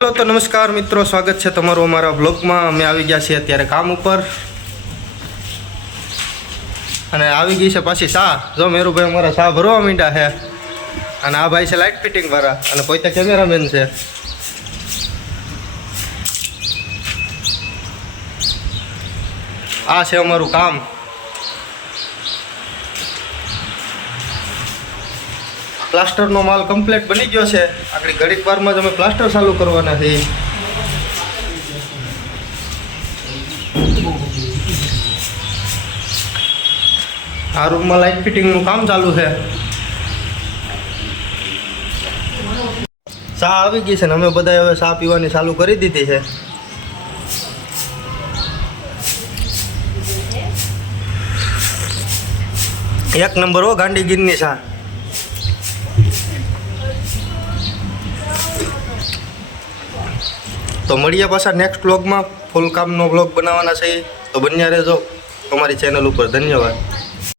Hello तो नमस्कार मित्रों, स्वागत है तमारू अमारा ब्लॉग में। अमे आई गया छे अत्यारे काम पर अने आई गई है पाછી सा। जो मेरू भाई अमारा सा भरवा मींडा है अने आ भाई से लाइट फिटिंग वाला अने पोते कैमरामेन है। आ छे अमारू काम। प्लास्टर नो माल कम्प्लीट बनी गयो है। आकड़ी घड़ीक वार में अमे प्लास्टर चालू करवाना छे। आ रूम में लाइट फिटिंग नु काम चालू है। चा आवी गई है। अमे बधाए हवे चा पीवानी चालू करी दीधी है। एक नंबर हो गांडी गिરની चा। तो મળીએ પાછા નેક્સ્ટ વ્લોગમાં। ફૂલ કામનો વ્લોગ બનાવવાના છે, તો બન્યા રહેજો અમારી ચેનલ ઉપર। ધન્યવાદ।